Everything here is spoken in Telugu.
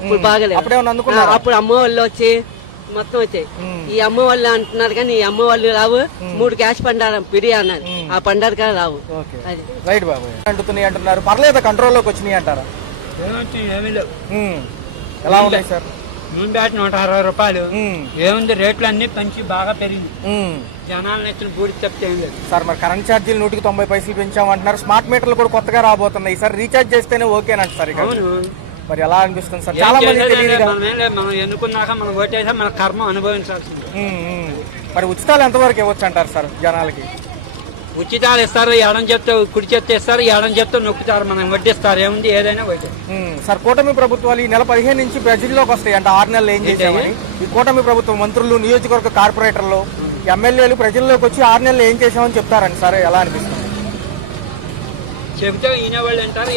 ఇప్పుడు బాగలేదు. అప్పుడు అమ్మ వాళ్ళు వచ్చి మొత్తం వచ్చాయి. ఈ అమ్మ వాళ్ళు అంటున్నారు కానీ ఈ అమ్మ వాళ్ళు రావు. 3 క్యాష్ పండారు పిడి అన్నారు. ఆ పండారు కానీ రావు. రైట్ బాబు అంటున్నాయి అంటున్నారు. పర్లేదు కంట్రోల్లోకి వచ్చినాయి అంటారా? ఏమీ లేవు. ఎలా ఉన్నాయి సార్? నూనె బ్యాట్ 160 రూపాయలు. ఏముంది రేట్లు అన్ని పెంచి బాగా పెరిగింది. జనాలను ఎత్తున పూర్తి చెప్తే ఏం లేదు సార్. మరి కరెంట్ ఛార్జీలు 190 పైసలు పెంచామంటున్నారు. స్మార్ట్ మీటర్లు కూడా కొత్తగా రాబోతున్నాయి సార్. రీఛార్జ్ చేస్తేనే ఓకేనంట సార్. మరి ఎలా అనిపిస్తుంది సార్? చాలా మంది మనం ఎన్నుకున్నాక మనం ఓటేసా మన కర్మ అనుభవించాల్సింది. మరి ఉచితాలు ఎంతవరకు ఇవ్వచ్చు అంటారు సార్ జనాలకి? ఉచితాలు ఇస్తారు, ఎడం చెప్తే కుడి చెప్తే ఇస్తారు, ఎడం చెప్తే నొక్కుతారు, మనం వడ్డిస్తారు. ఏముంది ఏదైనా ఒకటి సార్. కూటమి ప్రభుత్వాలు ఈ నెల 15 నుంచి ప్రజల్లోకి వస్తాయి అంటే 6 నెలలు ఏం చేసామని ఈ కూటమి ప్రభుత్వం మంత్రులు, నియోజకవర్గ కార్పొరేటర్లు, ఎమ్మెల్యేలు ప్రజల్లోకి వచ్చి 6 నెలలు ఏం చేసామని చెప్తారండి సార్. ఎలా అనిపిస్తుంది? చెబితే ఈయన వాళ్ళు అంటారు.